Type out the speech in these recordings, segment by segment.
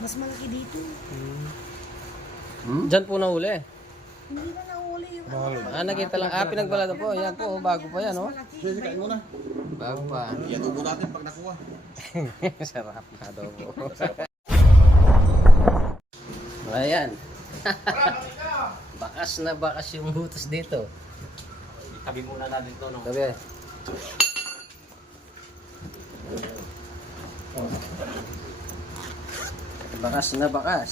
Mas malaki dito. Diyan po nahuli. Hindi na nahuli yung Nakita lang. Pinagbalatan po. Yan po, bago pa yan, oh. Sige, kain muna. Bago pa. Yan ubo natin pag nakuha. Sarap na adobo. Ayan. Bakas na bakas yung butas dito. Tabi muna natin ito, no? Sabi. Bakas na bakas.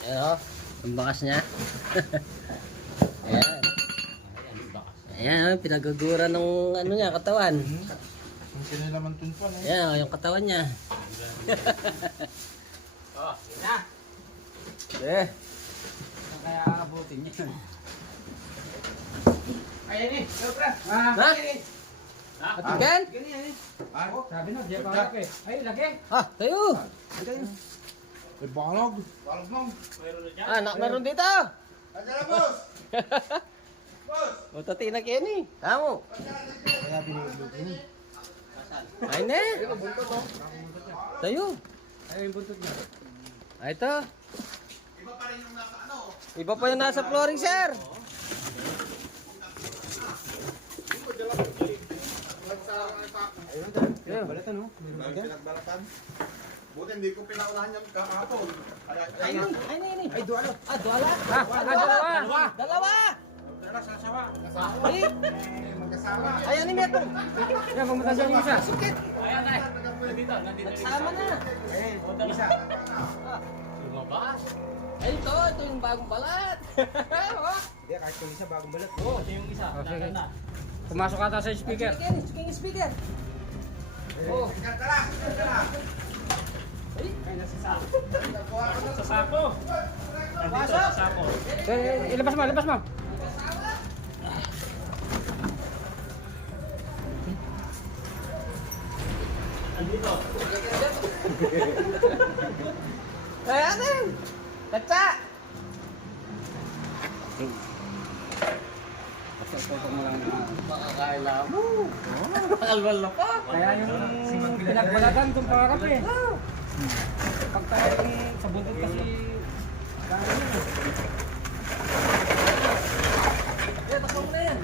Ayan o, ang bakas niya. Ayan. Ayan, pinagagura ng ano niya, katawan. Ang sinilaman tuntuan eh. Ayan, yung katawan niya. Oh, yun na. Eh, Kaya abutin niya. Ayan eh, sobra. ha? Atikan? Ah, Sabi na, diya pa laki. Ay, laki. Ha, tayo. may balog. Balog mong. Meron dito. Ayan na, boss. Boss. O, tati na Kenny. Tamo. Kaya binibigyan. Ay na. Tayo. Ay, yung buntot niya. Ay, ito. Iba pa rin yung nasa ano. Iba pa yung nasa flooring, sir. Ayun, balatan no? Pinagbalatan. Buti hindi ko pinaunahan yung kahapon. Ay, Ay, dualo. duwala. Dalawa. Dalawa. Tara, sasawa. Ay, Magkasama. ay, ano yung ito? Yan, pumunta siya yung isa. Sukit. Ayan, ay. Nandito. Nagsama na. Eh, punta isa. Lumabas. Ay, ito yung bagong balat. Oh. Hindi, kahit kung isa bagong balat. Oo, ito yung isa. sige. Pumasok ata sa speaker. Speaker, speaker. Oh. Tara, tara. Sa sako. Nandito sa sako. Ilabas mo, ilabas mo. Nandito. Ay, ano yun? Katsa. Makakaila mo. Makalwal na pa. Kaya yung pinagbalatan itong pangarap eh. Pag tayo sa buntot kasi Yan, takong na yan.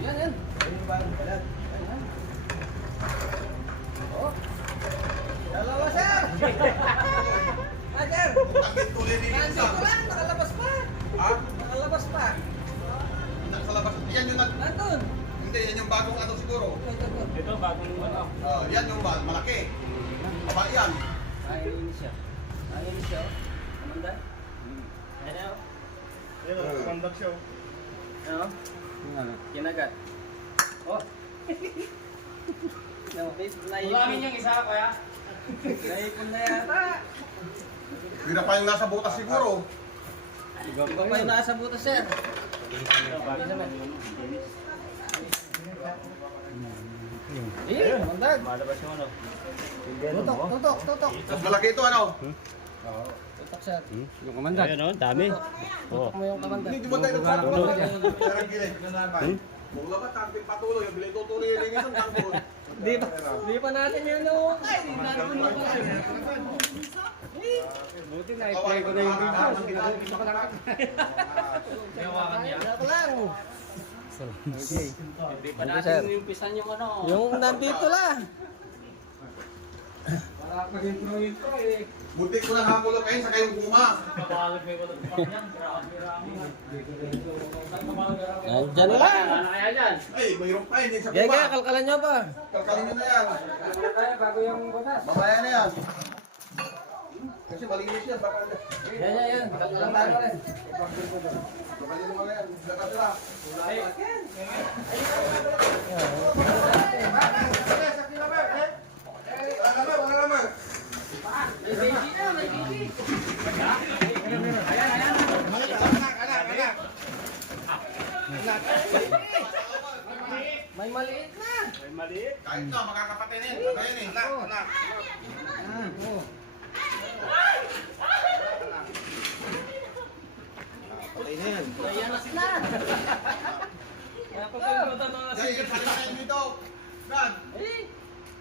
Yan, yan. Ayun yung bagong balat. Oh. Dalawa, sir. Ah, sir. Tangit tuloy ni Nandito Isa. lang, nakalabas pa. Ha? Nakalabas pa. Nasa labas. Yan yung Nandun. Hindi, yan yung bagong ano siguro. Ito, bagong ano. Yan yung malaki. Baba yan. Ayun siya. Ayun siya. Amanda? Ayan na. Ayun, pandag siya. Ano? Kinagat. Oh. Ulangin yung isa, kaya. Naipon na yata. Hindi na pa yung nasa butas siguro. Iba pa yung nasa butas, sir. Eh, mandag. Malabas yung ano. Tutok, tutok, tutok. Mas malaki ito ano? Tutok, sir. yung kamandag. Ayun, oh, dami. Tutok mo yung kamandag. Hindi mo tayo nagsalang. Parang gilid. Mula ba tangking patuloy? Yung bilay tutuloy yung isang tangkol. Di pa natin yun yung... Ay, di natin yun yung... Buti na i-play ko na yung video. Ginawakan niya. Ako lang. Hindi pa natin yung pisan yung ano. Yung nandito lang. Mag-intro eh. Buti ko na hamulo kayo sa kayong guma. Kapalag may walang kapatyan. Grabe-rami. Nandyan lang. Ano kaya dyan? Ay, mayroon pa hindi sa Gaya, guma. kalkalan nyo pa. Kalkalin nyo na yan. Bago yung butas. Mamaya na yan. Kasi malinis yan. Baka Yan. Kalkalan tayo pa rin. kalkalin mo na yan. Dapat sila. Wala naman. May baby na, may baby. May maliit na. May maliit. Kahit na, makakapatinin. Patayin eh. Anak. Patay na yan. May anak na. yung sali na yan dito. Brad,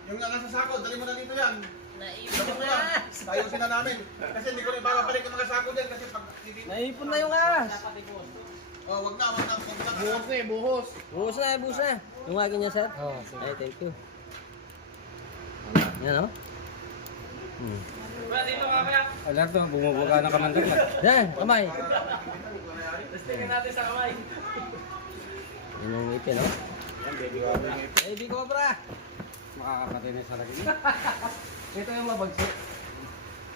yung nasa sako, dali mo na dito yan. Naipon Dali mo yung yan. ahas. Ayusin na namin. Kasi hindi ko rin babalik yung mga sako dyan kasi pag hindi... Naipon na yung ahas. Oh, wag na. Buhos na. Tumagin niya, sir. Oo. Ay, thank you. Yan, oh. Dito ka kaya. Alerto, bumubuga na ka ng dagat. Yan, kamay. Tingnan natin sa kamay. Yan yung ipin, oh. Baby Cobra. Makakapatay na sa lagi. Ito yung mabagsik.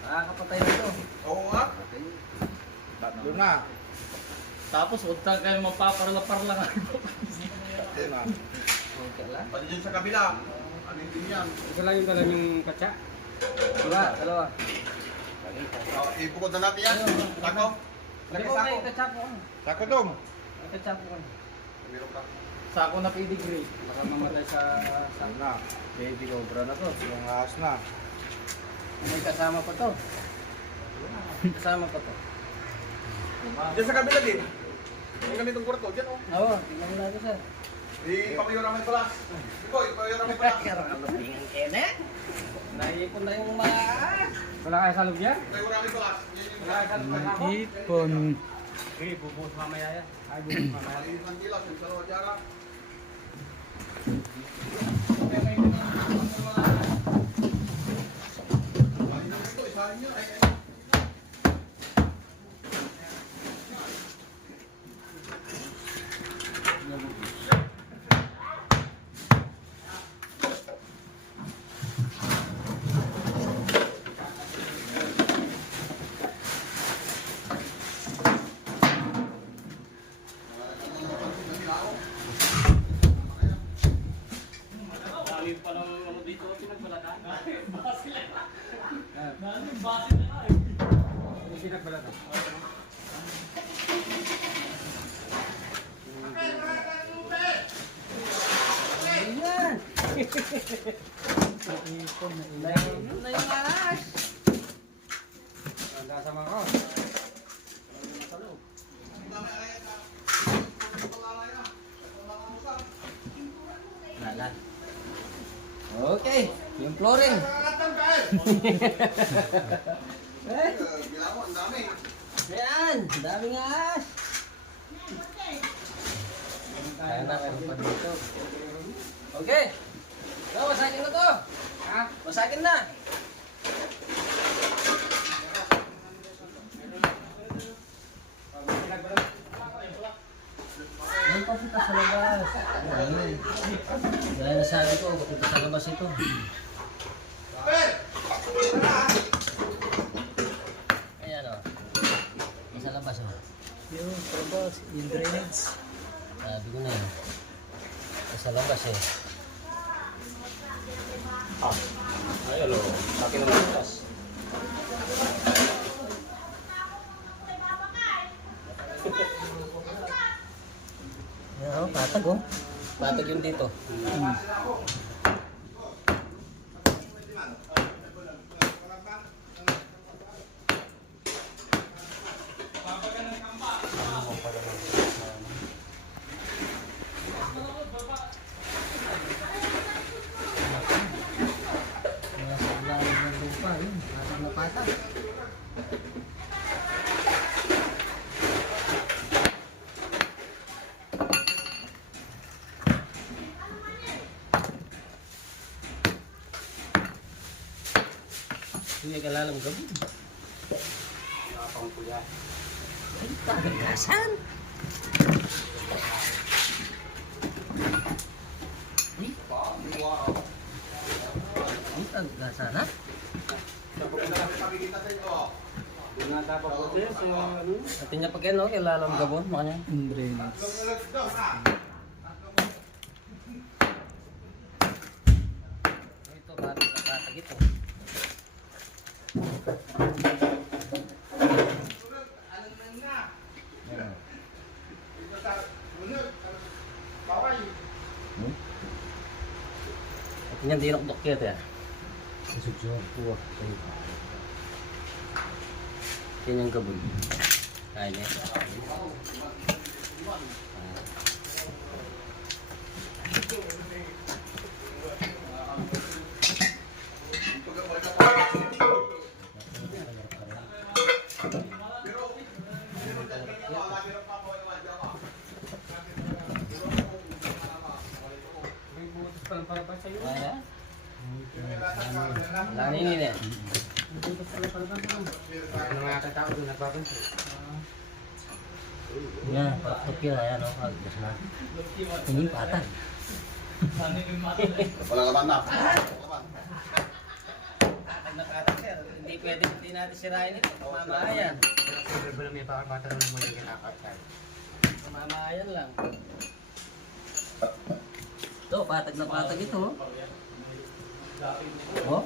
Nakakapatay na ito. Oo nga. Tatlo na. Tapos huwag tayo kayo magpaparla-parla nga. Ayun na. Okay lang. Pati dyan sa kabila. Ano yung din yan? Ito lang yung dalang yung katsa. Dalawa. Oh, ibukod na natin yan. Sako. Hindi Lagi mo sako. may kachapo. Sako dong. May kachapo ka. Meron ka. Sako na pedigree. Baka mamatay sa na. Baby Cobra na to. Yung ahas na. May kasama pa to. Kasama pa to. Diyan sa kabila din. Yung ganitong kwarto. Diyan oh. Oo, tingnan mo natin, sir. Ipapayura may palas. Iko, ipapayura may palas. Tingnan kene. Naipon na yung mga ahas. wala kaya sa loob yan? Ipapayura may palas. Yan yung Wala kaya sa loob yan ako? Ipon. Okay, bubuhos mamaya yan. Ay, bubuhos mamaya. maliit ng kilas. Yung sa loob dyan. Isahin nyo. Ay. Dami pa ng ano dito, pinagbalatan. Basil na. Dami basil na eh. Yung pinagbalatan. Ayan. Naipon na yung ahas. Ang dasama ko. Lala. Okay, yung flooring. Bilang mo, ang dami. Ayan, daming ahas. Kaya na, meron pa dito. Okay. So, masakin na to. Ha? Masakin na. Yan pa kita sa labas. Ayan. Dahil nasabi ko, kita sa labas ito. Ayan o. Nasa labas o. Yung sa labas, yung drainage. Sabi ko na yun. Nasa labas eh. Ay, alo. Laki ng butas. Yan o, patag o. Patag yung dito. Nasa ilalim ng lupa yun. Patag na patag. Hindi ka lalang gabi. Kapang kuya. Ay, tagagasan! Ay, ay, tagagasan ha? Yung nga dapat po din sa ano? Atin niya pagkain, no? Kaya lalang gabon, makanya. Drainage. Ito, patag ito. Atin niya, dinok-dok kaya ito ya. Susugso. Wah, yan yung gabon. Kaya niya. Para sa'yo. Ayan. Wala na yun eh. Ano nga katao doon nagpapansin? Yan, patok yun. Ayan o. Agdas na. Tingin pata. Wala naman na. Pag nakatak sir, hindi natin sirain ito. Mamamayan. Pero may bata naman mo yung kinakatay. Mamamayan lang. Ito, patag na patag ito. Oh.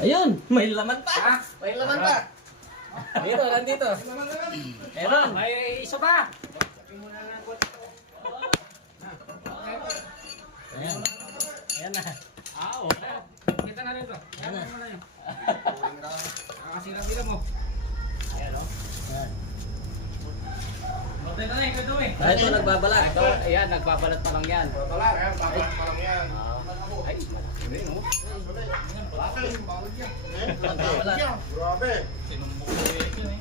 Ayun! May laman pa! May laman pa! Dito, nandito. Meron! May isa pa! Ayan. Ayan na. Okay. Kita na rin ito. Ayan na. Nakakasira sila mo. Ayan. Matay na ito eh. Ito, nagbabalat. Ito, ayan, nagbabalat pa lang yan. Wala, ayan, babalat pa lang yan. Ay, hindi no? Nagbabalat. Grabe. Sinumbok ko yun eh.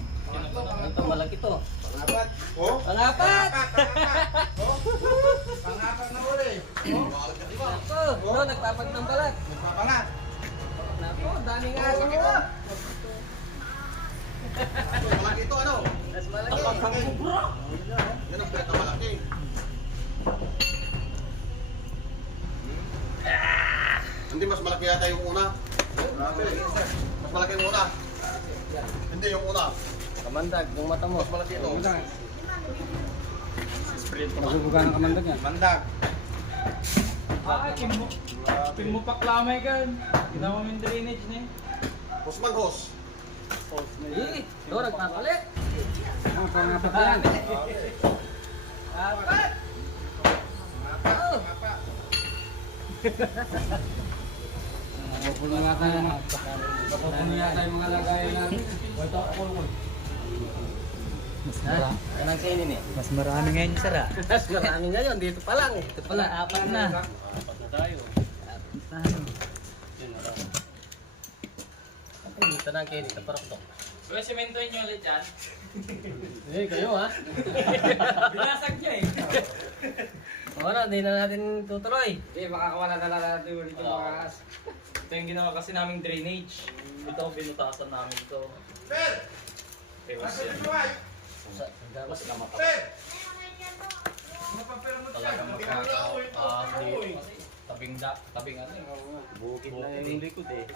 Ito, malaki to. Pangapat. Oh? Pangapat! Pangapat na uli. Oh? Balag ka diba? Ito, nagpapag ng balat. Nagpapalat. Naku, daming aso. Malaki ito, ano? Mas malaki. Yan ang pinakamalaki. Hindi, mas malaki yata yung una. Grabe. Mas malaki yung una. Hindi, yung una. Kamandag, yung mata mo. Mas malaki ito. Magbubuga ng kamandag yan. Mandag. Pimupak lamay ka. Ginawa mo yung drainage na eh. Hosman hos. Ito, nagpapalit. Ang pangapat na yan. Apat. Oh. Mapupulo yata yan. Mapupulo yata yung mga lagayan natin. Ito ako mo. Ha? Anong kainin eh? Mas marami ngayon sara. Mas marami ngayon. Dito pa lang eh. Ito pala, apat na. Dapat na tayo. Ay, dito na ang kainin. Ito parang ito. Kaya sementoin nyo ulit yan. Eh, kayo ha? Binasag niya eh. O ano, hindi na natin tutuloy. Hindi, makakawala na lang natin ulit yung mga as. Ito yung ginawa kasi naming drainage. Ito, binutasan namin ito. Ewas yan. Tapos na matagal. Talagang dito kasi tabing ano eh. Bukid na yung likod eh.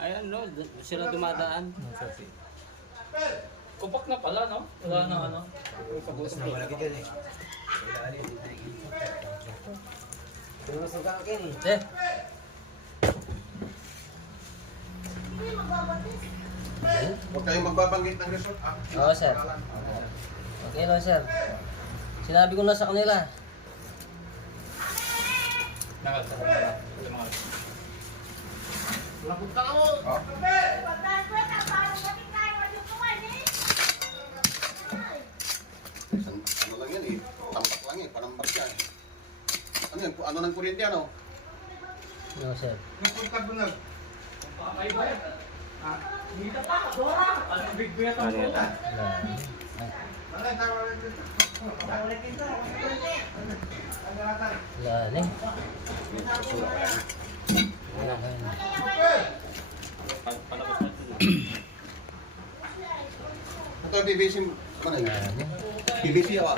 ayan no, sila dumadaan. Kupak na pala no? Wala na ano. Eh, Huwag kayong magbabanggit ng resort. Ah. Oo, sir. Okay lang sir. Sinabi ko na sa kanila. Lapunta ka mo! Oh. Ano lang yan eh. Tampak lang eh. Panambak yan. Ano yan? Ano ng kuryente ano? No, sir. Napunta mo na. Ano big bet ang puta? Lalim. Palabas na ito. Ito yung PVC. Ano yan? PVC ako.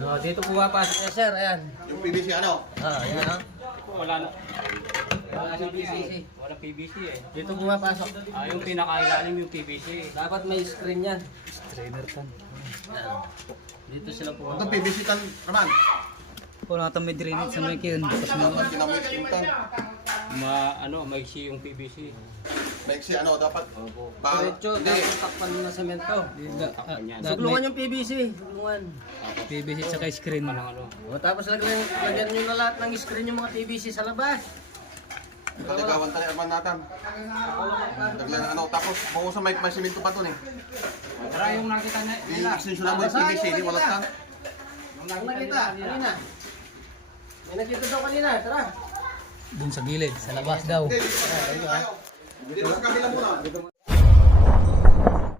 No, dito pumapasok niya sir, ayan. Yung PVC ano? Ayan ha. Wala na. Wala siyang PVC. Wala PVC eh. Dito pumapasok. Yung pinakailalim yung PVC. Dapat may screen yan. Trainer tan. Dito sila Ito pumapasok. PVC tan naman. Kung natin may drainage sa may kiyon. Dapat kinamit yung tan. Maiksi yung PVC. Maiksi ano, dapat. Diretso, Hindi. tapos takpan mo na semento. Suglungan yung PVC. Suglungan. PVC tsaka screen. O, tapos lagyan nyo na lahat ng screen yung mga PVC sa labas. Taligawan tayo arman natin. Daglan ano, tapos bukusan may simento pa to eh. Tara yung nakita na. I-extension na mo yung PVC, di walat ka. Ang nakita, kanina. May nakita daw kanina, tara. Dun sa gilid, sa labas daw. Hindi, dito tayo. Dito sa kabila muna.